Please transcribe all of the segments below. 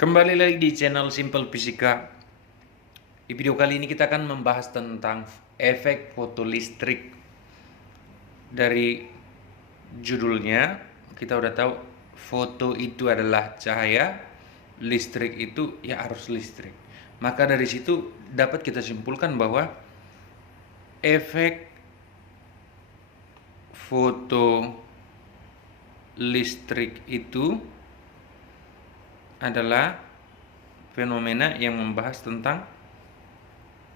Kembali lagi di channel Simple Fisika. Di video kali ini kita akan membahas tentang efek foto listrik. Dari judulnya kita udah tahu foto itu adalah cahaya, listrik itu ya arus listrik. Maka dari situ dapat kita simpulkan bahwa efek foto listrik itu adalah fenomena yang membahas tentang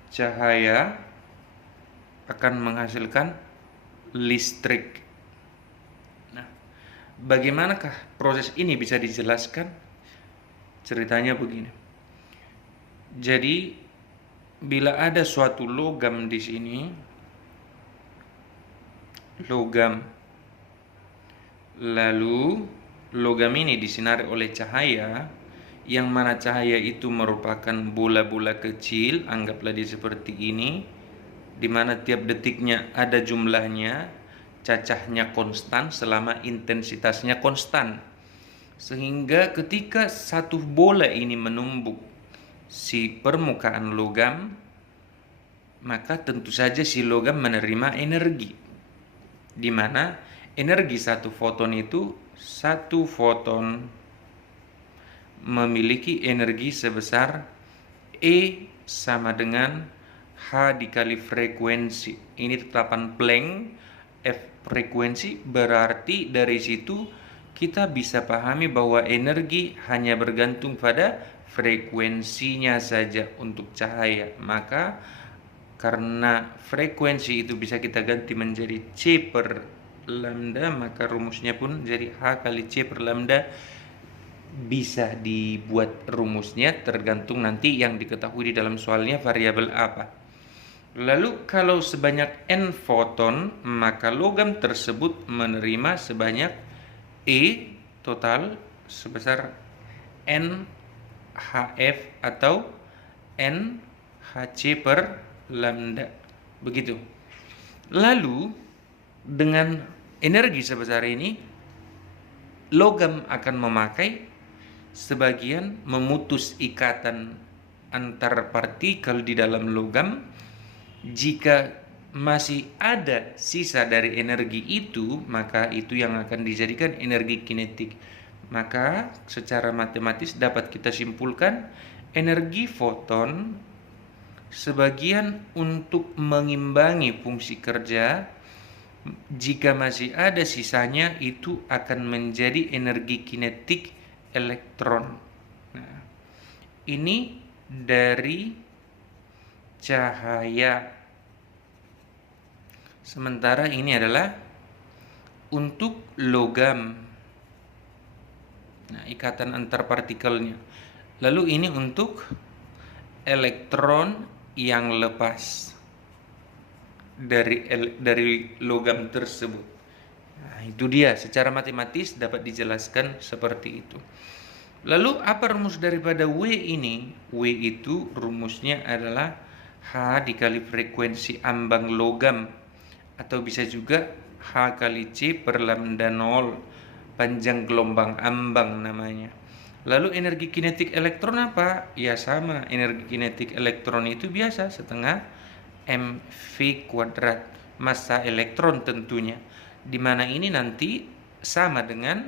cahaya akan menghasilkan listrik. Nah, bagaimanakah proses ini bisa dijelaskan? Ceritanya begini. Jadi, bila ada suatu logam di sini, lalu logam ini disinari oleh cahaya, yang mana cahaya itu merupakan bola-bola kecil, anggaplah dia seperti ini, di mana tiap detiknya ada jumlahnya, cacahnya konstan selama intensitasnya konstan. Sehingga ketika satu bola ini menumbuk si permukaan logam, maka tentu saja si logam menerima energi, di mana energi satu foton itu, satu foton memiliki energi sebesar E sama dengan H dikali frekuensi. Ini tetapan Planck. F frekuensi berarti dari situ kita bisa pahami bahwa energi hanya bergantung pada frekuensinya saja untuk cahaya. Maka karena frekuensi itu bisa kita ganti menjadi C per lambda, maka rumusnya pun jadi H kali C per lambda. Bisa dibuat rumusnya tergantung nanti yang diketahui di dalam soalnya variabel apa. Lalu kalau sebanyak N foton, maka logam tersebut menerima sebanyak E total sebesar N HF atau N HC per lambda. Begitu. Lalu dengan energi sebesar ini, logam akan memakai sebagian memutus ikatan antar partikel di dalam logam. Jika masih ada sisa dari energi itu, maka itu yang akan dijadikan energi kinetik. Maka secara matematis dapat kita simpulkan energi foton sebagian untuk mengimbangi fungsi kerja. Jika masih ada sisanya, itu akan menjadi energi kinetik elektron. Nah, ini dari cahaya. Sementara ini adalah untuk logam. Nah, ikatan antar partikelnya. Lalu ini untuk elektron yang lepas dari logam tersebut. Nah, itu dia, secara matematis dapat dijelaskan seperti itu. Lalu apa rumus daripada W ini? W itu rumusnya adalah H dikali frekuensi ambang logam, atau bisa juga H kali C per lambda 0, panjang gelombang ambang namanya. Lalu energi kinetik elektron apa? Ya sama, energi kinetik elektron itu biasa setengah mv kuadrat, massa elektron tentunya, dimana ini nanti sama dengan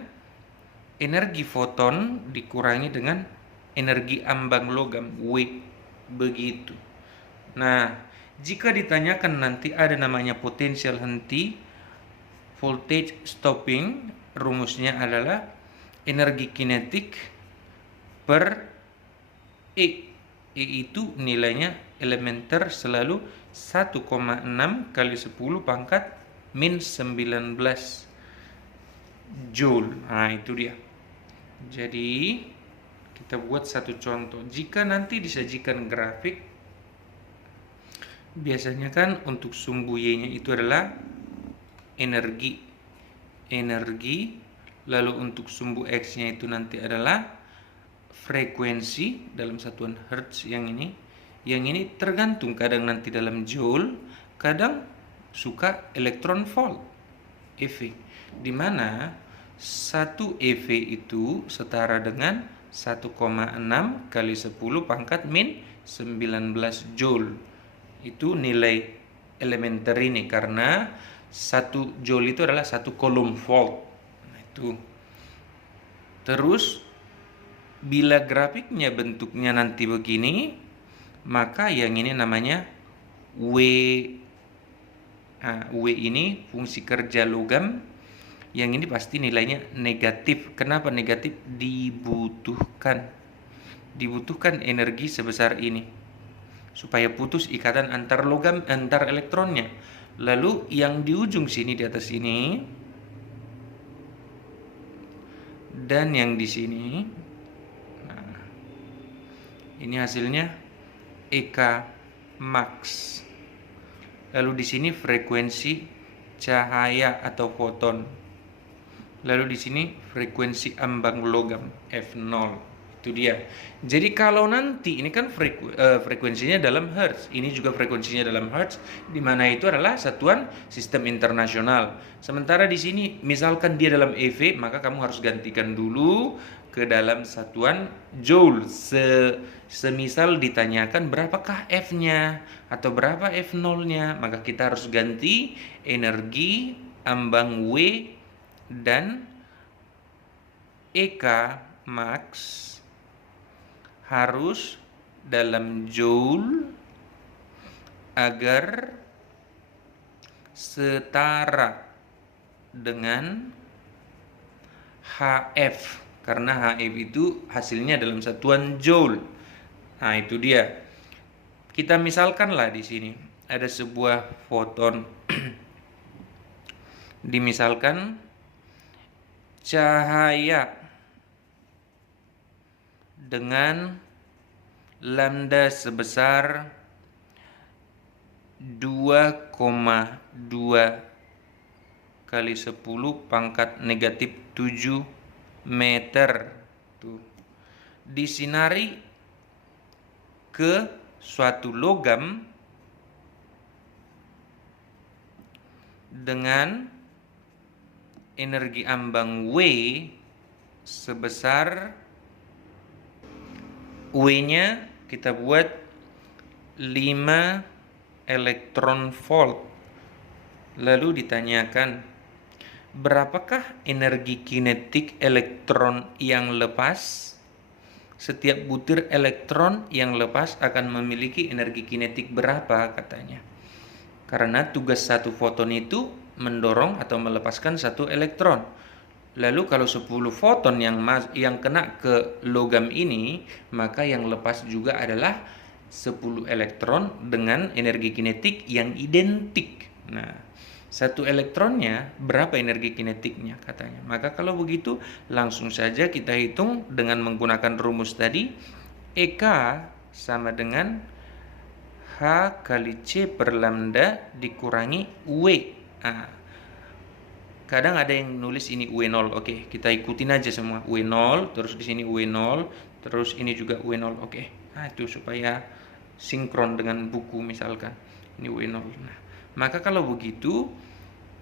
energi foton dikurangi dengan energi ambang logam W. Begitu. Nah, jika ditanyakan nanti ada namanya potensial henti, voltage stopping, rumusnya adalah energi kinetik per E. E itu nilainya elementer selalu 1,6 kali 10 pangkat min 19 joule. Nah, itu dia. Jadi kita buat satu contoh. Jika nanti disajikan grafik, biasanya kan untuk sumbu Y-nya itu adalah energi, lalu untuk sumbu X-nya itu nanti adalah frekuensi dalam satuan hertz. Yang ini tergantung, kadang nanti dalam joule, kadang suka elektron volt, EV, di mana 1 EV itu setara dengan 1,6 kali 10 pangkat min 19 joule. Itu nilai elementer ini karena 1 joule itu adalah 1 coulomb volt. Nah, itu. Terus bila grafiknya bentuknya nanti begini, maka yang ini namanya W. Nah, W ini fungsi kerja logam. Yang ini pasti nilainya negatif. Kenapa negatif? Dibutuhkan energi sebesar ini supaya putus ikatan antar logam, antar elektronnya. Lalu yang di ujung sini, di atas ini, dan yang di sini, nah, ini hasilnya EK max. Lalu di sini frekuensi cahaya atau foton. Lalu di sini frekuensi ambang logam F0. Itu dia. Jadi kalau nanti ini kan frekuensinya dalam hertz, ini juga frekuensinya dalam hertz, di mana itu adalah satuan sistem internasional. Sementara di sini misalkan dia dalam EV, maka kamu harus gantikan dulu ke dalam satuan joule. Semisal ditanyakan berapakah F-nya atau berapa F0-nya, maka kita harus ganti energi ambang W dan EK max harus dalam joule agar setara dengan HF, karena HF itu hasilnya dalam satuan joule. Nah, itu dia. Kita misalkanlah di sini ada sebuah foton. Dimisalkan cahaya dengan lambda sebesar 2,2 kali 10 pangkat negatif 7 meter. Tuh. Disinari ke suatu logam dengan energi ambang W sebesar, W-nya kita buat 5 elektron volt. Lalu ditanyakan, berapakah energi kinetik elektron yang lepas? Setiap butir elektron yang lepas akan memiliki energi kinetik berapa katanya. Karena tugas satu foton itu mendorong atau melepaskan satu elektron. Lalu kalau 10 foton yang kena ke logam ini, maka yang lepas juga adalah 10 elektron dengan energi kinetik yang identik. Nah, satu elektronnya berapa energi kinetiknya katanya. Maka kalau begitu langsung saja kita hitung dengan menggunakan rumus tadi. EK sama dengan H kali C per lambda dikurangi W. Nah, kadang ada yang nulis ini W0. Oke, kita ikutin aja semua. W0, terus di sini W0, terus ini juga W0. Oke. Nah, itu supaya sinkron dengan buku misalkan. Ini W0. Nah, maka kalau begitu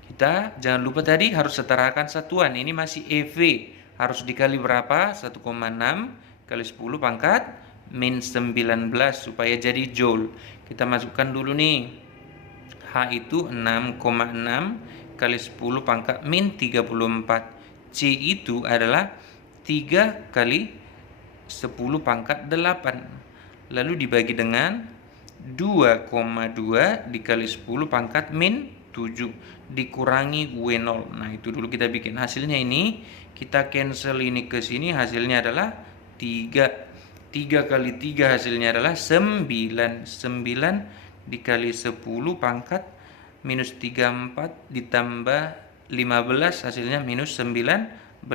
kita jangan lupa tadi harus setarakan satuan. Ini masih EV. Harus dikali berapa? 1,6 kali 10 pangkat min 19 supaya jadi joule. Kita masukkan dulu nih. H itu 6,6 kali 10 pangkat min 34. C itu adalah 3 kali 10 pangkat 8. Lalu dibagi dengan 2,2 dikali 10 pangkat min 7 dikurangi W0. Nah, itu dulu kita bikin. Hasilnya ini kita cancel ini ke sini, hasilnya adalah 3. 3 kali 3 hasilnya adalah 9. 9 dikali 10 pangkat minus 34 ditambah 15 hasilnya minus 19.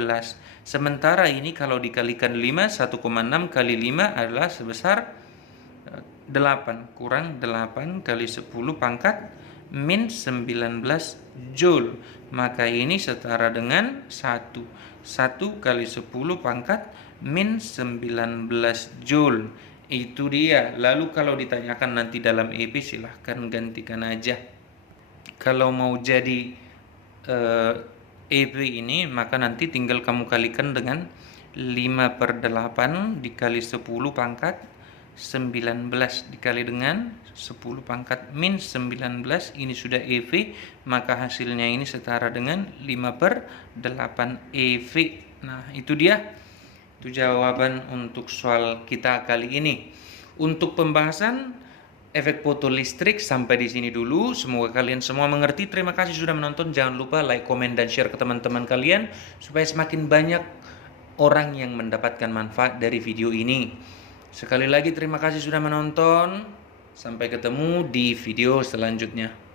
Sementara ini kalau dikalikan 5, 1,6 kali 5 adalah sebesar 8. Kurang 8 kali 10 pangkat min 19 joule. Maka ini setara dengan 1. 1 kali 10 pangkat min 19 joule. Itu dia. Lalu kalau ditanyakan nanti dalam EP silahkan gantikan aja. Kalau mau jadi EP ini maka nanti tinggal kamu kalikan dengan 5/8 dikali 10 pangkat 19 dikali dengan 10 pangkat min 19, ini sudah EV, maka hasilnya ini setara dengan 5/8 EV. Nah, itu dia. Itu jawaban untuk soal kita kali ini. Untuk pembahasan efek fotolistrik sampai di sini dulu. Semoga kalian semua mengerti. Terima kasih sudah menonton. Jangan lupa like, komen, dan share ke teman-teman kalian supaya semakin banyak orang yang mendapatkan manfaat dari video ini. Sekali lagi terima kasih sudah menonton. Sampai ketemu di video selanjutnya.